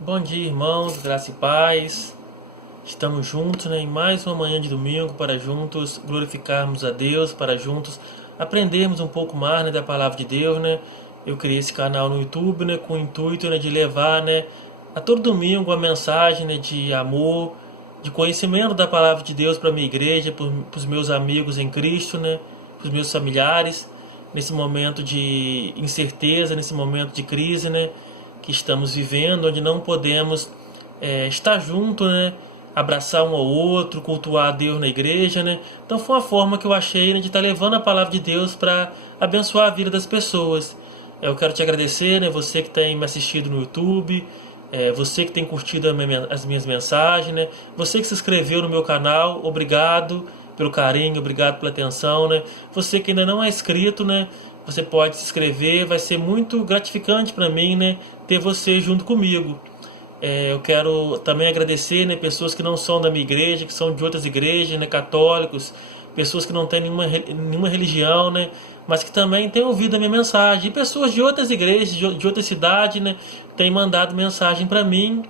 Bom dia, irmãos, graça e paz. Estamos juntos, em mais uma manhã de domingo para juntos glorificarmos a Deus, para juntos aprendermos um pouco mais, da palavra de Deus, Eu criei esse canal no YouTube, com o intuito, de levar, a todo domingo uma mensagem, de amor, de conhecimento da palavra de Deus para a minha igreja, para os meus amigos em Cristo, para os meus familiares, nesse momento de incerteza, nesse momento de crise, que estamos vivendo, onde não podemos estar junto, abraçar um ao outro, cultuar a Deus na igreja, Então foi uma forma que eu achei, de estar levando a palavra de Deus para abençoar a vida das pessoas. Eu quero te agradecer, você que tem me assistido no YouTube, você que tem curtido as minhas mensagens, você que se inscreveu no meu canal, obrigado pelo carinho, obrigado pela atenção, Você que ainda não é inscrito, você pode se inscrever, vai ser muito gratificante para mim, ter você junto comigo. Eu quero também agradecer, pessoas que não são da minha igreja, que são de outras igrejas, católicos, pessoas que não têm nenhuma religião, mas que também têm ouvido a minha mensagem. E pessoas de outras igrejas, de outras cidades, têm mandado mensagem para mim,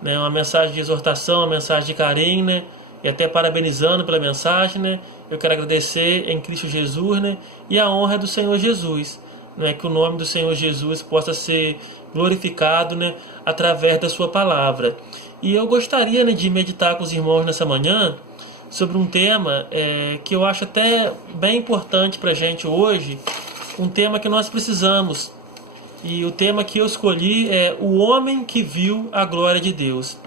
uma mensagem de exortação, uma mensagem de carinho, e até parabenizando pela mensagem, Eu quero agradecer em Cristo Jesus, e a honra é do Senhor Jesus, que o nome do Senhor Jesus possa ser glorificado, através da sua palavra. E eu gostaria, de meditar com os irmãos nessa manhã sobre um tema que eu acho até bem importante para a gente hoje, um tema que nós precisamos. E o tema que eu escolhi é o homem que viu a glória de Deus.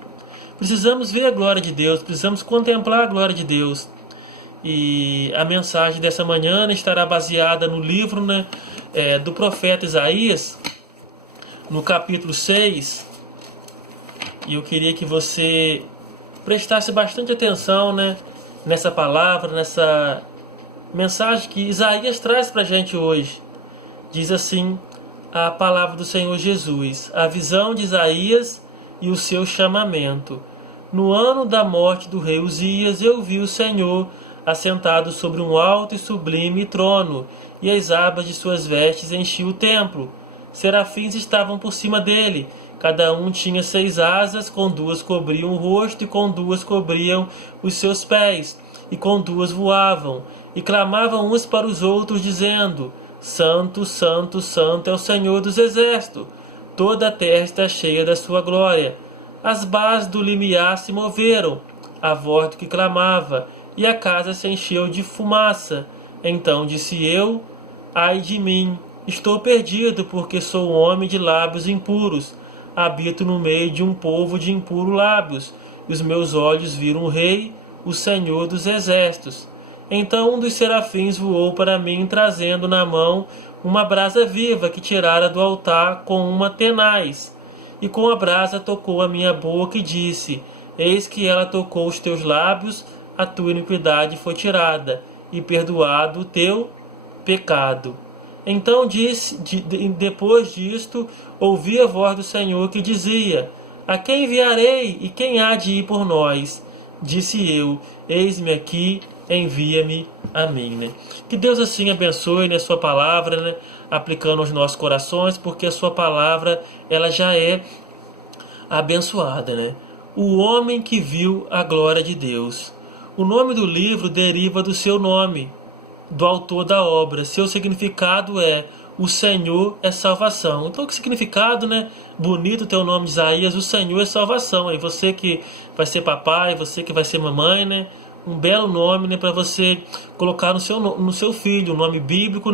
Precisamos ver a glória de Deus, precisamos contemplar a glória de Deus. E a mensagem dessa manhã estará baseada no livro do profeta Isaías, no capítulo 6. E eu queria que você prestasse bastante atenção nessa palavra, nessa mensagem que Isaías traz para a gente hoje. Diz assim a palavra do Senhor Jesus, a visão de Isaías e o seu chamamento. No ano da morte do rei Uzias, eu vi o Senhor assentado sobre um alto e sublime trono, e as abas de suas vestes enchiam o templo. Serafins estavam por cima dele, cada um tinha 6 asas, com 2 cobriam o rosto, e com 2 cobriam os seus pés, e com 2 voavam, e clamavam uns para os outros, dizendo: Santo, Santo, Santo é o Senhor dos Exércitos, toda a terra está cheia da sua glória. As bases do limiar se moveram, a voz do que clamava, e a casa se encheu de fumaça. Então disse eu: ai de mim, estou perdido, porque sou um homem de lábios impuros. Habito no meio de um povo de impuros lábios, e os meus olhos viram o Rei, o Senhor dos Exércitos. Então um dos serafins voou para mim, trazendo na mão uma brasa viva que tirara do altar com uma tenaz. E com a brasa tocou a minha boca e disse: eis que ela tocou os teus lábios, a tua iniquidade foi tirada, e perdoado o teu pecado. Então depois disto, ouvi a voz do Senhor que dizia: a quem enviarei, e quem há de ir por nós? Disse eu: eis-me aqui, envia-me a mim. Que Deus assim abençoe a sua palavra, aplicando aos nossos corações, porque a sua palavra ela já é abençoada. O homem que viu a glória de Deus. O nome do livro deriva do seu nome, do autor da obra. Seu significado é: o Senhor é salvação. Então, que significado, bonito ter o nome de Isaías, o Senhor é salvação. Aí você que vai ser papai, você que vai ser mamãe, um belo nome, para você colocar no seu filho, um nome bíblico,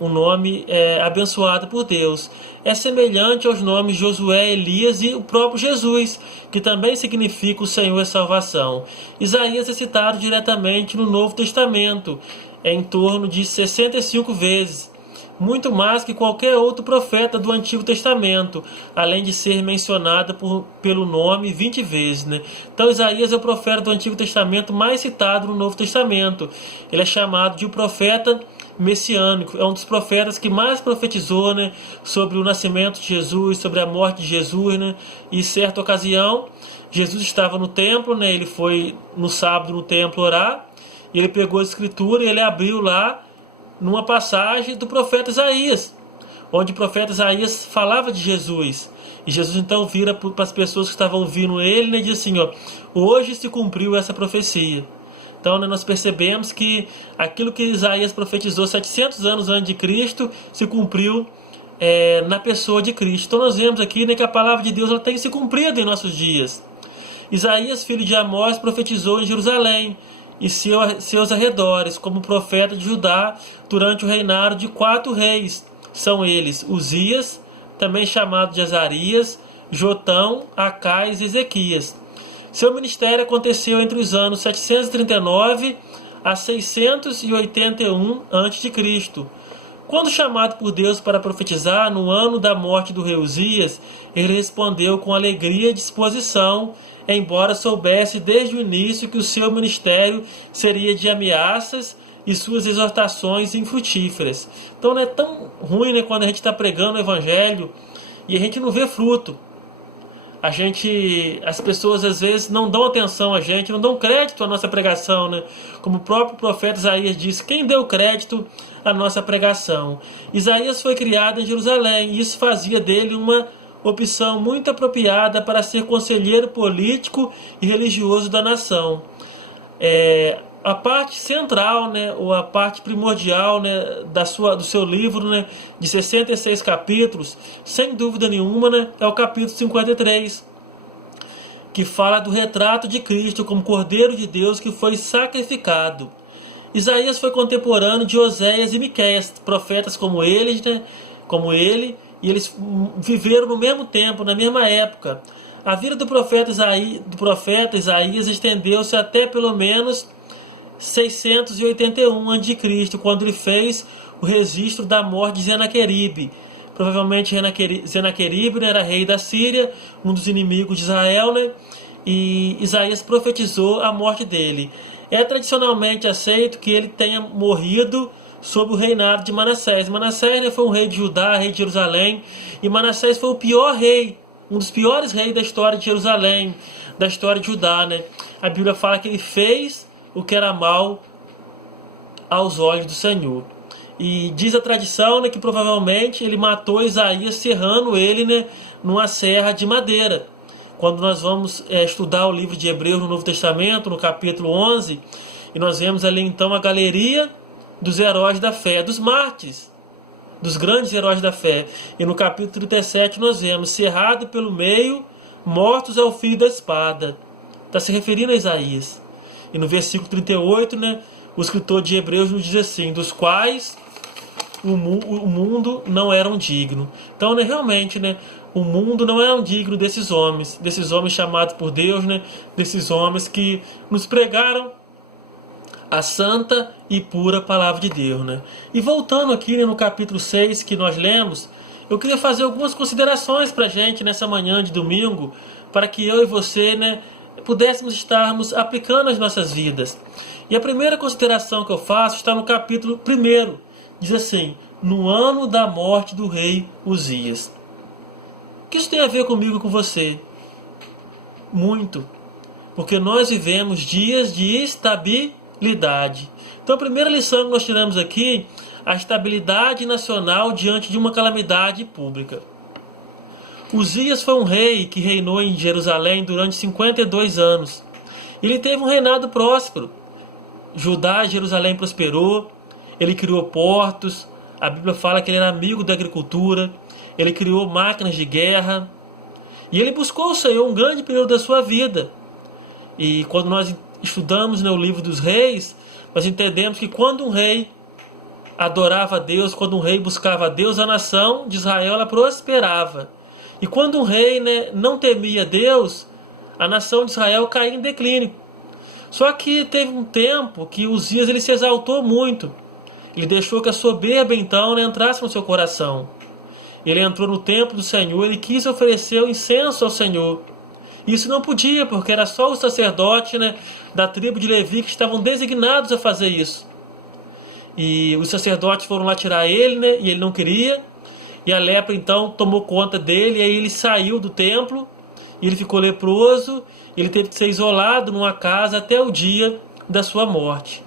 um nome abençoado por Deus. É semelhante aos nomes Josué, Elias e o próprio Jesus, que também significa o Senhor é salvação. Isaías é citado diretamente no Novo Testamento, em torno de 65 vezes, muito mais que qualquer outro profeta do Antigo Testamento, além de ser mencionada pelo nome 20 vezes. Então Isaías é o profeta do Antigo Testamento mais citado no Novo Testamento. Ele é chamado de o profeta messiânico, é um dos profetas que mais profetizou sobre o nascimento de Jesus, sobre a morte de Jesus. E certa ocasião, Jesus estava no templo, ele foi no sábado no templo orar, e ele pegou a escritura e ele abriu lá numa passagem do profeta Isaías, onde o profeta Isaías falava de Jesus. E Jesus então vira para as pessoas que estavam ouvindo ele, né, e diz assim, ó, hoje se cumpriu essa profecia. Então, né, nós percebemos que aquilo que Isaías profetizou 700 anos antes de Cristo se cumpriu na pessoa de Cristo. Então nós vemos aqui, né, que a palavra de Deus ela tem se cumprido em nossos dias. Isaías, filho de Amós, profetizou em Jerusalém e seus arredores, como profeta de Judá, durante o reinado de 4 reis. São eles Uzias, também chamado de Azarias, Jotão, Acais e Ezequias. Seu ministério aconteceu entre os anos 739 a 681 a.C. Quando chamado por Deus para profetizar no ano da morte do rei Uzias, ele respondeu com alegria e disposição, embora soubesse desde o início que o seu ministério seria de ameaças e suas exortações infrutíferas. Então não é tão ruim, né, quando a gente está pregando o evangelho e a gente não vê fruto. As pessoas às vezes não dão atenção a gente, não dão crédito à nossa pregação, né? Como o próprio profeta Isaías disse, quem deu crédito à nossa pregação? Isaías foi criado em Jerusalém e isso fazia dele uma opção muito apropriada para ser conselheiro político e religioso da nação. A parte central, né, ou a parte primordial, né, do seu livro, né, de 66 capítulos, sem dúvida nenhuma, né, é o capítulo 53, que fala do retrato de Cristo como Cordeiro de Deus que foi sacrificado. Isaías foi contemporâneo de Oséias e Miqueias, profetas como ele, e eles viveram no mesmo tempo, na mesma época. A vida do profeta Isaías estendeu-se até pelo menos 681 a.C., quando ele fez o registro da morte de Senaqueribe. Provavelmente Senaqueribe, né, era rei da Síria, um dos inimigos de Israel, né, e Isaías profetizou a morte dele. É tradicionalmente aceito que ele tenha morrido sob o reinado de Manassés. Manassés, né, foi um rei de Judá, rei de Jerusalém, e Manassés foi o pior rei, um dos piores reis da história de Jerusalém, da história de Judá, né. A Bíblia fala que ele fez o que era mal aos olhos do Senhor. E diz a tradição, né, que provavelmente ele matou Isaías serrando ele, né, numa serra de madeira. Quando nós vamos estudar o livro de Hebreus no Novo Testamento, no capítulo 11, e nós vemos ali então a galeria dos heróis da fé, dos mártires, dos grandes heróis da fé. E no capítulo 37 nós vemos cerrado pelo meio, mortos ao fio da espada. Está se referindo a Isaías. E no versículo 38, né, o escritor de Hebreus nos diz assim, dos quais o mundo não era digno. Então, né, realmente, né, o mundo não era digno desses homens chamados por Deus, né, desses homens que nos pregaram a santa e pura palavra de Deus. Né. E voltando aqui, né, no capítulo 6 que nós lemos, eu queria fazer algumas considerações para a gente nessa manhã de domingo, para que eu e você, né, pudéssemos estarmos aplicando as nossas vidas. E a primeira consideração que eu faço está no capítulo 1. Diz assim, no ano da morte do rei Uzias. O que isso tem a ver comigo e com você? Muito. Porque nós vivemos dias de estabilidade. Então a primeira lição que nós tiramos aqui, a estabilidade nacional diante de uma calamidade pública. Uzias foi um rei que reinou em Jerusalém durante 52 anos. Ele teve um reinado próspero. Judá e Jerusalém prosperou. Ele criou portos. A Bíblia fala que ele era amigo da agricultura. Ele criou máquinas de guerra. E ele buscou o Senhor um grande período da sua vida. E quando nós estudamos, né, o livro dos reis, nós entendemos que quando um rei adorava a Deus, quando um rei buscava a Deus, a nação de Israel ela prosperava. E quando um rei, né, não temia Deus, a nação de Israel caía em declínio. Só que teve um tempo que Uzias ele se exaltou muito. Ele deixou que a soberba então, né, entrasse no seu coração. Ele entrou no templo do Senhor, ele quis oferecer o incenso ao Senhor. Isso não podia, porque era só os sacerdotes, né, da tribo de Levi que estavam designados a fazer isso. E os sacerdotes foram lá tirar ele, né, e ele não queria. E a lepra então tomou conta dele, e aí ele saiu do templo, e ele ficou leproso, ele teve que ser isolado numa casa até o dia da sua morte.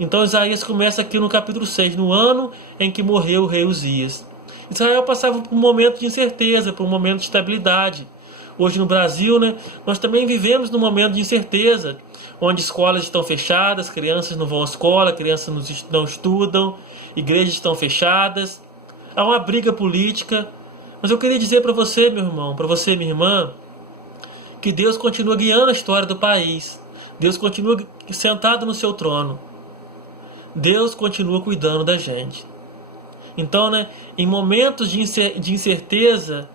Então Isaías começa aqui no capítulo 6, no ano em que morreu o rei Uzias. Israel passava por um momento de incerteza, por um momento de estabilidade. Hoje no Brasil, né, nós também vivemos num momento de incerteza, onde escolas estão fechadas, crianças não vão à escola, crianças não estudam, igrejas estão fechadas, há uma briga política. Mas eu queria dizer para você, meu irmão, para você, minha irmã, que Deus continua guiando a história do país. Deus continua sentado no seu trono. Deus continua cuidando da gente. Então, né, em momentos de incerteza,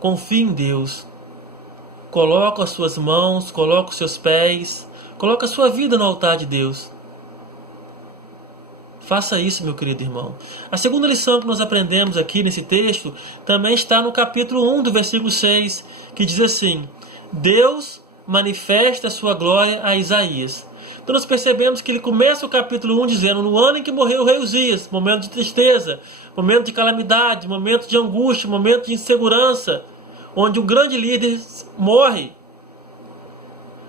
confie em Deus. Coloca as suas mãos, coloca os seus pés, coloca a sua vida no altar de Deus. Faça isso, meu querido irmão. A segunda lição que nós aprendemos aqui nesse texto também está no capítulo 1 do versículo 6, que diz assim: Deus manifesta a sua glória a Isaías. Então nós percebemos que ele começa o capítulo 1 dizendo: no ano em que morreu o rei Uzias, momento de tristeza, momento de calamidade, momento de angústia, momento de insegurança, onde um grande líder morre.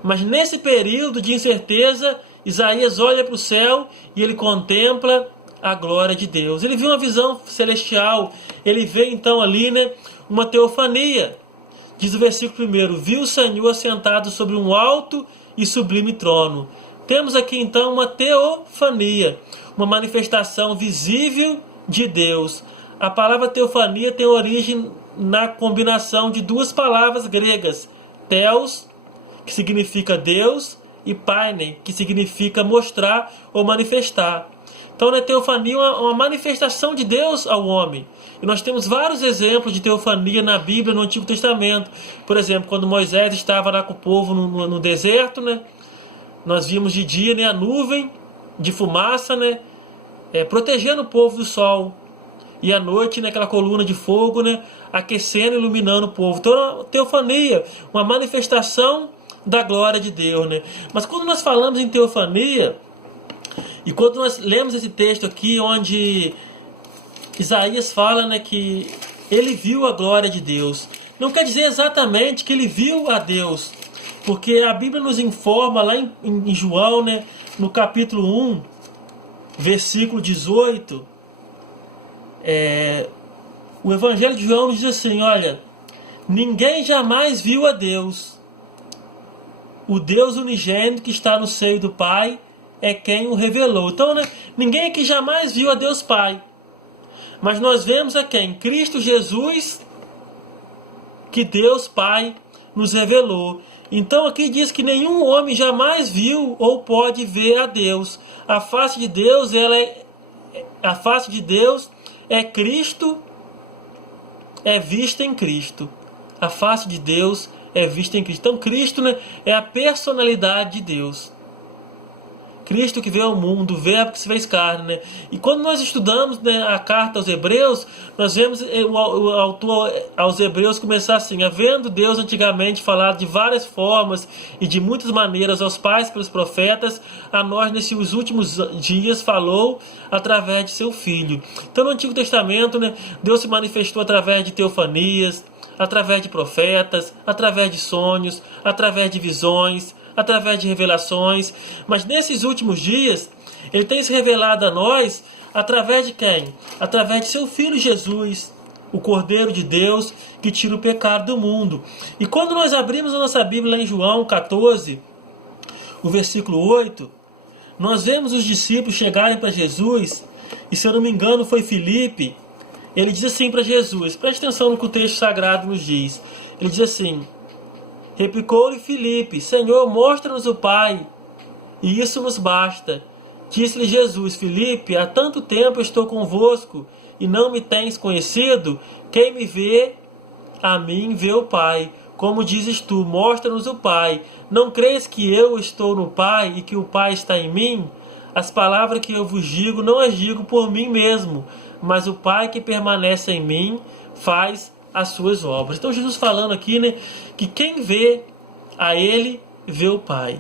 Mas nesse período de incerteza, Isaías olha para o céu e ele contempla a glória de Deus. Ele viu uma visão celestial, ele vê então ali, né, uma teofania. Diz o versículo 1: viu o Senhor assentado sobre um alto e sublime trono. Temos aqui então uma teofania, uma manifestação visível de Deus. A palavra teofania tem origem na combinação de duas palavras gregas: theos, que significa Deus, e paine, que significa mostrar ou manifestar. Então, a teofania é uma manifestação de Deus ao homem. E nós temos vários exemplos de teofania na Bíblia, no Antigo Testamento. Por exemplo, quando Moisés estava lá com o povo no deserto, né, nós vimos de dia, né, a nuvem de fumaça, né, protegendo o povo do sol. E à noite, naquela coluna de fogo, né, aquecendo e iluminando o povo. Então, a teofania, uma manifestação da glória de Deus, né? Mas quando nós falamos em teofania, e quando nós lemos esse texto aqui, onde Isaías fala, né, que ele viu a glória de Deus, não quer dizer exatamente que ele viu a Deus, porque a Bíblia nos informa lá em João, né, no capítulo 1, versículo 18, o Evangelho de João diz assim: olha, ninguém jamais viu a Deus. O Deus unigênito que está no seio do Pai é quem o revelou. Então, né, ninguém aqui jamais viu a Deus Pai. Mas nós vemos a quem? Cristo Jesus, que Deus Pai nos revelou. Então aqui diz que nenhum homem jamais viu ou pode ver a Deus. A face de Deus, a face de Deus é Cristo, é vista em Cristo. A face de Deus é vista em Cristo. Então Cristo, né, é a personalidade de Deus. Cristo que veio ao mundo, o verbo que se fez carne, né? E quando nós estudamos, né, a carta aos Hebreus, nós vemos o autor aos Hebreus começar assim: havendo Deus antigamente falado de várias formas e de muitas maneiras aos pais pelos profetas, a nós nesses últimos dias falou através de seu Filho. Então no Antigo Testamento, né, Deus se manifestou através de teofanias, através de profetas, através de sonhos, através de visões, através de revelações. Mas nesses últimos dias, ele tem se revelado a nós através de quem? Através de seu Filho Jesus, o Cordeiro de Deus que tira o pecado do mundo. E quando nós abrimos a nossa Bíblia lá em João 14, o versículo 8, nós vemos os discípulos chegarem para Jesus, e se eu não me engano foi Filipe. Ele diz assim para Jesus, preste atenção no que o texto sagrado nos diz. Ele diz assim: replicou-lhe Filipe: Senhor, mostra-nos o Pai, e isso nos basta. Disse-lhe Jesus: Filipe, há tanto tempo estou convosco, e não me tens conhecido? Quem me vê, a mim vê o Pai. Como dizes tu, mostra-nos o Pai. Não crês que eu estou no Pai, e que o Pai está em mim? As palavras que eu vos digo, não as digo por mim mesmo, mas o Pai que permanece em mim faz as suas obras. Então Jesus falando aqui, né, que quem vê a Ele, vê o Pai.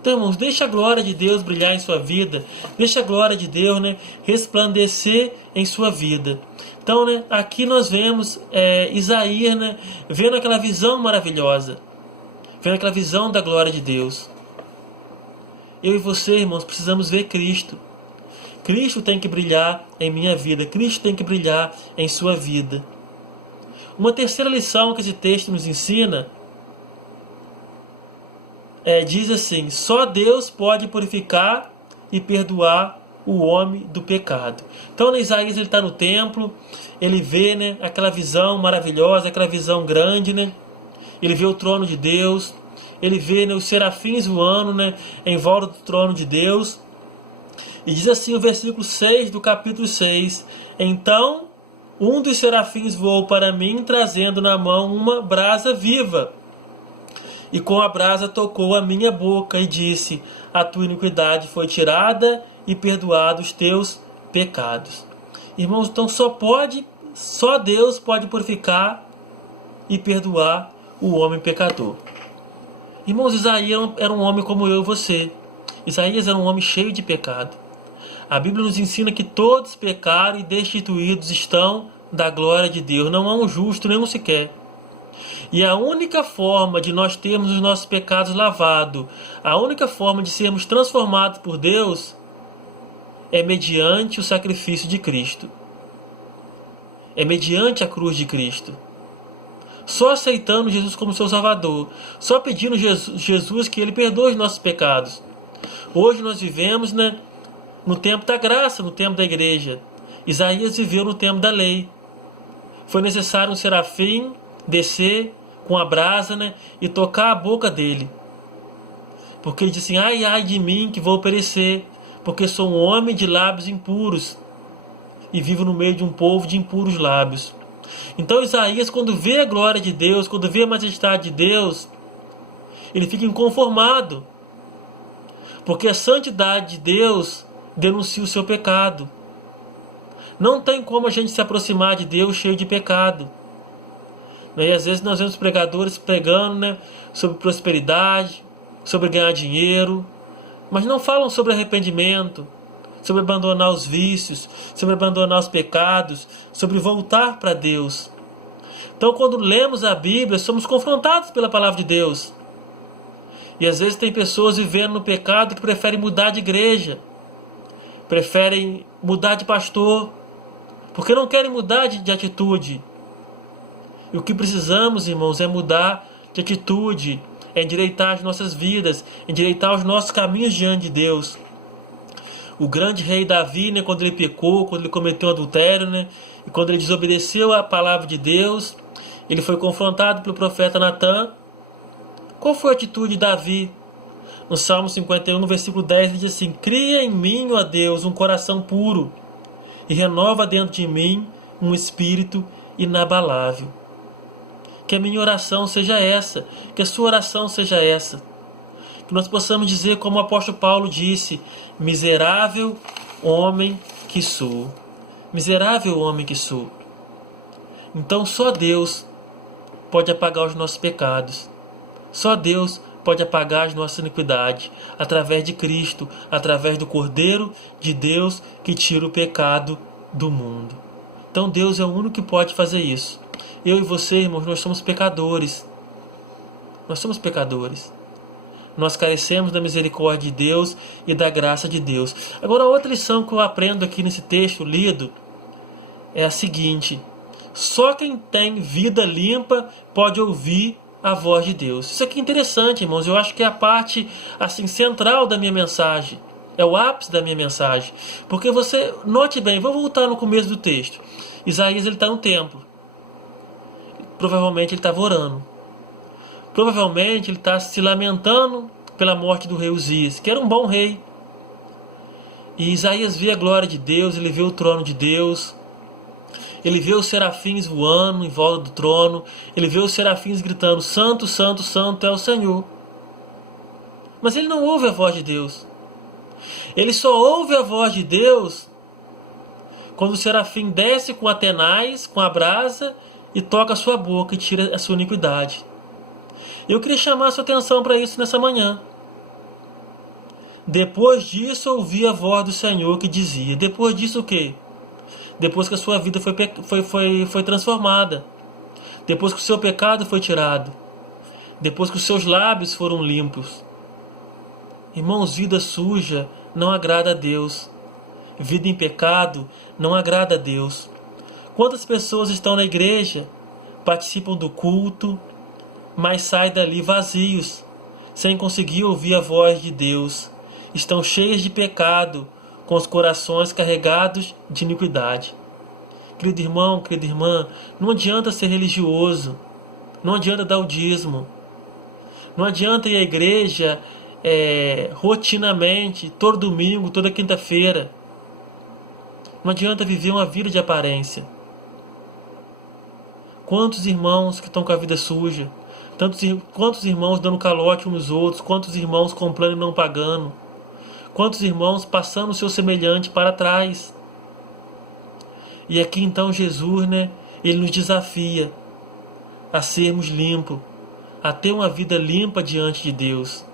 Então, irmãos, deixa a glória de Deus brilhar em sua vida. Deixa a glória de Deus, né, resplandecer em sua vida. Então, né, aqui nós vemos Isaías, né, vendo aquela visão maravilhosa. Vendo aquela visão da glória de Deus. Eu e você, irmãos, precisamos ver Cristo. Cristo tem que brilhar em minha vida, Cristo tem que brilhar em sua vida. Uma terceira lição que esse texto nos ensina diz assim: só Deus pode purificar e perdoar o homem do pecado. Então, Isaías está no templo, ele vê, né, aquela visão maravilhosa, aquela visão grande, né? Ele vê o trono de Deus, ele vê, né, os serafins voando, né, em volta do trono de Deus. E diz assim o versículo 6 do capítulo 6: então um dos serafins voou para mim, trazendo na mão uma brasa viva. E com a brasa tocou a minha boca e disse: a tua iniquidade foi tirada e perdoados os teus pecados. Irmãos, então só Deus pode purificar e perdoar o homem pecador. Irmãos, Isaías era um homem como eu e você. Isaías era um homem cheio de pecado. A Bíblia nos ensina que todos pecaram e destituídos estão da glória de Deus. Não há um justo, nenhum sequer. E a única forma de nós termos os nossos pecados lavados, a única forma de sermos transformados por Deus, é mediante o sacrifício de Cristo. É mediante a cruz de Cristo. Só aceitando Jesus como seu Salvador. Só pedindo Jesus que Ele perdoe os nossos pecados. Hoje nós vivemos, né, no tempo da graça, no tempo da igreja. Isaías viveu no tempo da lei. Foi necessário um serafim descer com a brasa, né, e tocar a boca dele. Porque ele disse assim: ai, ai de mim que vou perecer, porque sou um homem de lábios impuros e vivo no meio de um povo de impuros lábios. Então Isaías, quando vê a glória de Deus, quando vê a majestade de Deus, ele fica inconformado, porque a santidade de Deus denuncia o seu pecado. Não tem como a gente se aproximar de Deus cheio de pecado. E às vezes nós vemos pregadores pregando, né, sobre prosperidade, sobre ganhar dinheiro, mas não falam sobre arrependimento, sobre abandonar os vícios, sobre abandonar os pecados, sobre voltar para Deus. Então, quando lemos a Bíblia, somos confrontados pela palavra de Deus. E às vezes tem pessoas vivendo no pecado que preferem mudar de igreja, preferem mudar de pastor, porque não querem mudar de atitude. E o que precisamos, irmãos, é mudar de atitude, é endireitar as nossas vidas, endireitar os nossos caminhos diante de Deus. O grande rei Davi, né, quando ele pecou, quando ele cometeu adultério, né, e quando ele desobedeceu a palavra de Deus, ele foi confrontado pelo profeta Natã. Qual foi a atitude de Davi? No Salmo 51, no versículo 10, ele diz assim: cria em mim, ó Deus, um coração puro, e renova dentro de mim um espírito inabalável. Que a minha oração seja essa, que a sua oração seja essa. Que nós possamos dizer, como o apóstolo Paulo disse: miserável homem que sou. Miserável homem que sou. Então só Deus pode apagar os nossos pecados. Só Deus pode apagar as nossas iniquidades, através de Cristo, através do Cordeiro de Deus que tira o pecado do mundo. Então Deus é o único que pode fazer isso. Eu e você, irmãos, nós somos pecadores. Nós somos pecadores. Nós carecemos da misericórdia de Deus e da graça de Deus. Agora, outra lição que eu aprendo aqui nesse texto lido é a seguinte: só quem tem vida limpa pode ouvir a voz de Deus. Isso aqui é interessante, irmãos. Eu acho que é a parte assim central da minha mensagem. É o ápice da minha mensagem. Porque você, note bem, vou voltar no começo do texto. Isaías está no templo. Provavelmente ele estava orando. Provavelmente ele está se lamentando pela morte do rei Uzias, que era um bom rei. E Isaías vê a glória de Deus, ele vê o trono de Deus, ele vê os serafins voando em volta do trono, ele vê os serafins gritando: santo, santo, santo é o Senhor. Mas ele não ouve a voz de Deus. Ele só ouve a voz de Deus quando o serafim desce com a tenaz, com a brasa, e toca a sua boca e tira a sua iniquidade. Eu queria chamar a sua atenção para isso nessa manhã. Depois disso, ouvi a voz do Senhor que dizia. Depois disso o quê? Depois que a sua vida foi transformada. Depois que o seu pecado foi tirado. Depois que os seus lábios foram limpos. Irmãos, vida suja não agrada a Deus. vida em pecado, não agrada a Deus. Quantas pessoas estão na igreja, participam do culto, mas saem dali vazios, sem conseguir ouvir a voz de Deus. Estão cheias de pecado, com os corações carregados de iniquidade. Querido irmão, querida irmã, não adianta ser religioso, não adianta dar o dízimo, não adianta ir à igreja rotinamente, todo domingo, toda quinta-feira. Não adianta viver uma vida de aparência. Quantos irmãos que estão com a vida suja, quantos irmãos dando calote uns nos outros, quantos irmãos comprando e não pagando, quantos irmãos passando o seu semelhante para trás. E aqui então Jesus, ele nos desafia a sermos limpos, a ter uma vida limpa diante de Deus.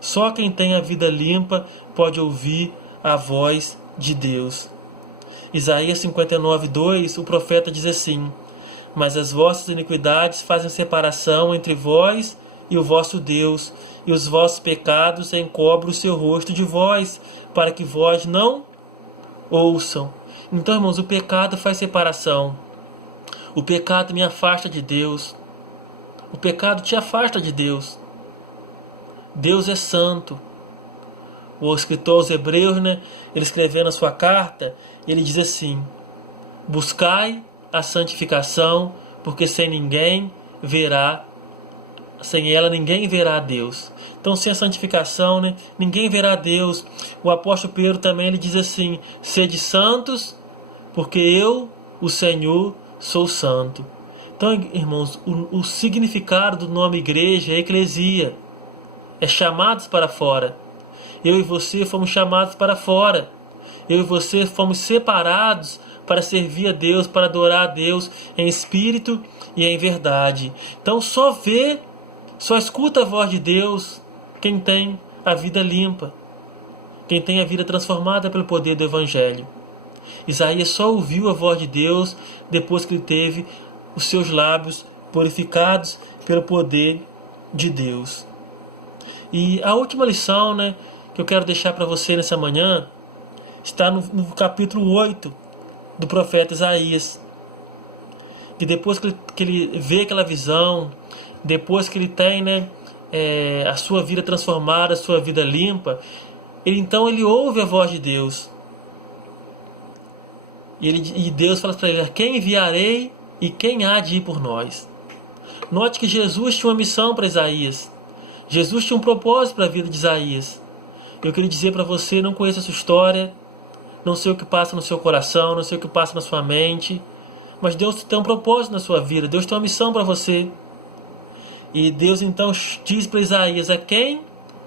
Só quem tem a vida limpa pode ouvir a voz de Deus. Isaías 59:2, o profeta diz assim: mas as vossas iniquidades fazem separação entre vós e o vosso Deus, e os vossos pecados encobrem o seu rosto de vós, para que vós não ouçam. Então, irmãos, o pecado faz separação. O pecado me afasta de Deus. O pecado te afasta de Deus. Deus é santo. O escritor aos Hebreus, ele escrevendo a sua carta, ele diz assim: buscai a santificação, porque sem ela ninguém verá a Deus. Então, sem a santificação, ninguém verá a Deus. O apóstolo Pedro também ele diz assim: sede santos, porque eu, o Senhor, sou santo. Então, irmãos, o significado do nome igreja é eclesia, é chamados para fora. Eu e você fomos chamados para fora. Eu e você fomos separados para servir a Deus, para adorar a Deus em espírito e em verdade. Então só escuta a voz de Deus quem tem a vida limpa, quem tem a vida transformada pelo poder do Evangelho. Isaías só ouviu a voz de Deus depois que ele teve os seus lábios purificados pelo poder de Deus. E a última lição, que eu quero deixar para você nessa manhã está no capítulo 8 do profeta Isaías. Que depois que ele vê aquela visão, depois que ele tem a sua vida transformada, a sua vida limpa, então ele ouve a voz de Deus. E Deus fala para ele: a quem enviarei e quem há de ir por nós? Note que Jesus tinha uma missão para Isaías. Jesus tinha um propósito para a vida de Isaías. Eu queria dizer para você: não conheço a sua história, não sei o que passa no seu coração, não sei o que passa na sua mente, mas Deus tem um propósito na sua vida, Deus tem uma missão para você. E Deus então diz para Isaías: a quem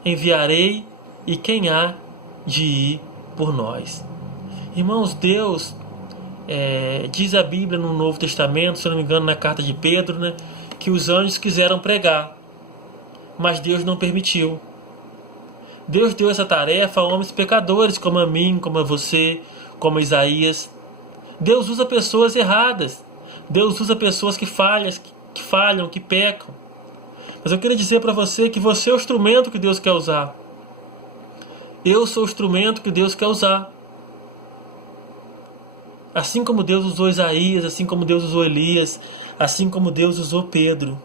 enviarei e quem há de ir por nós? Irmãos, Deus, diz a Bíblia no Novo Testamento, se não me engano na carta de Pedro, que os anjos quiseram pregar, mas Deus não permitiu. Deus deu essa tarefa a homens pecadores como a mim, como a você, como a Isaías. Deus usa pessoas erradas. Deus usa pessoas que falham, que pecam. Mas eu queria dizer para você que você é o instrumento que Deus quer usar. Eu sou o instrumento que Deus quer usar. Assim como Deus usou Isaías, assim como Deus usou Elias, assim como Deus usou Pedro.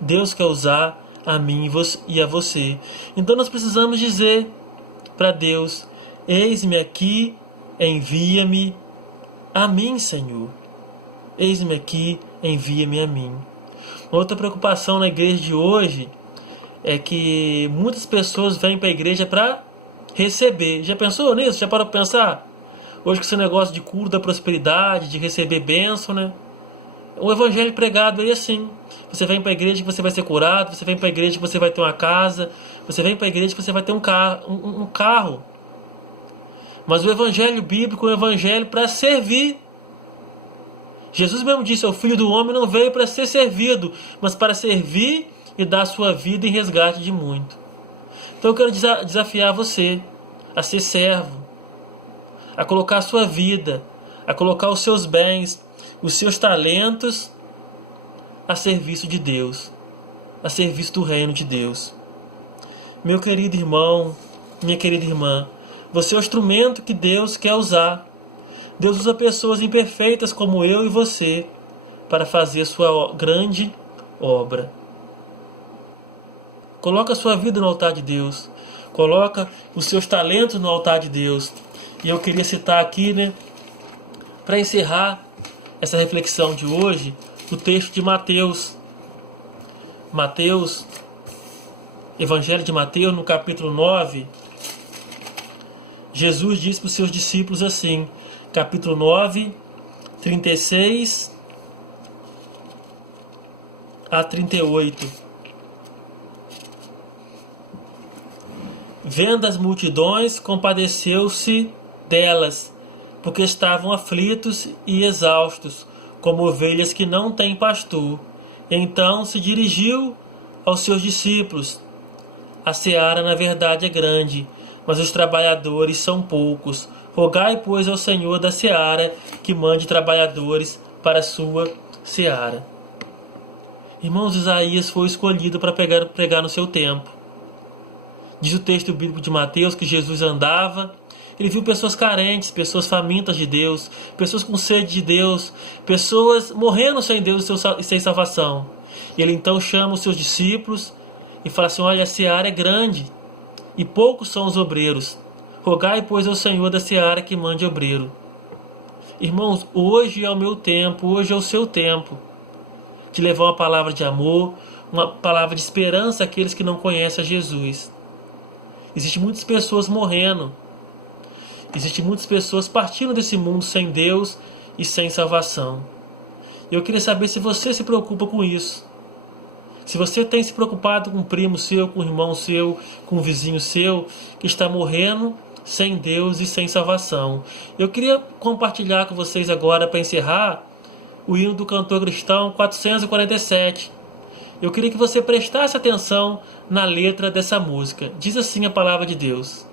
Deus quer usar a mim e a você. Então nós precisamos dizer para Deus: eis-me aqui, envia-me a mim, Senhor. Eis-me aqui, envia-me a mim. Outra preocupação na igreja de hoje é que muitas pessoas vêm para a igreja para receber. Já pensou nisso? Já parou para pensar? Hoje com esse negócio de culto da prosperidade, de receber bênção, O evangelho pregado é assim. Você vem para a igreja que você vai ser curado, você vem para a igreja que você vai ter uma casa, você vem para a igreja que você vai ter um carro. Mas o evangelho bíblico é um evangelho para servir. Jesus mesmo disse: o Filho do Homem não veio para ser servido, mas para servir e dar a sua vida em resgate de muito. Então eu quero desafiar você a ser servo, a colocar a sua vida, a colocar os seus bens, os seus talentos a serviço de Deus, a serviço do reino de Deus. Meu querido irmão, minha querida irmã, Você é o instrumento que Deus quer usar. Deus usa pessoas imperfeitas como eu e você para fazer sua grande obra. Coloca a sua vida no altar de Deus. Coloca os seus talentos no altar de Deus. E eu queria citar aqui, para encerrar essa reflexão de hoje, o texto de Mateus. Evangelho de Mateus, no capítulo 9, Jesus disse para os seus discípulos assim, capítulo 9, 36 a 38. Vendo as multidões, compadeceu-se delas, porque estavam aflitos e exaustos, como ovelhas que não têm pastor. Então se dirigiu aos seus discípulos: a seara, na verdade, é grande, mas os trabalhadores são poucos. Rogai, pois, ao Senhor da seara que mande trabalhadores para a sua seara. Irmãos, Isaías foi escolhido para pregar no seu tempo. Diz o texto bíblico de Mateus que Jesus andava, ele viu pessoas carentes, pessoas famintas de Deus, pessoas com sede de Deus, pessoas morrendo sem Deus e sem salvação. E ele então chama os seus discípulos e fala assim: olha, a seara é grande e poucos são os obreiros. Rogai, pois, ao Senhor da seara que mande obreiro. Irmãos, hoje é o meu tempo, hoje é o seu tempo de levar uma palavra de amor, uma palavra de esperança àqueles que não conhecem a Jesus. Existem muitas pessoas morrendo. Existem muitas pessoas partindo desse mundo sem Deus e sem salvação. Eu queria saber se você se preocupa com isso. Se você tem se preocupado com um primo seu, com um irmão seu, com um vizinho seu, que está morrendo sem Deus e sem salvação. Eu queria compartilhar com vocês agora, para encerrar, o hino do cantor cristão 447. Eu queria que você prestasse atenção na letra dessa música. Diz assim a palavra de Deus: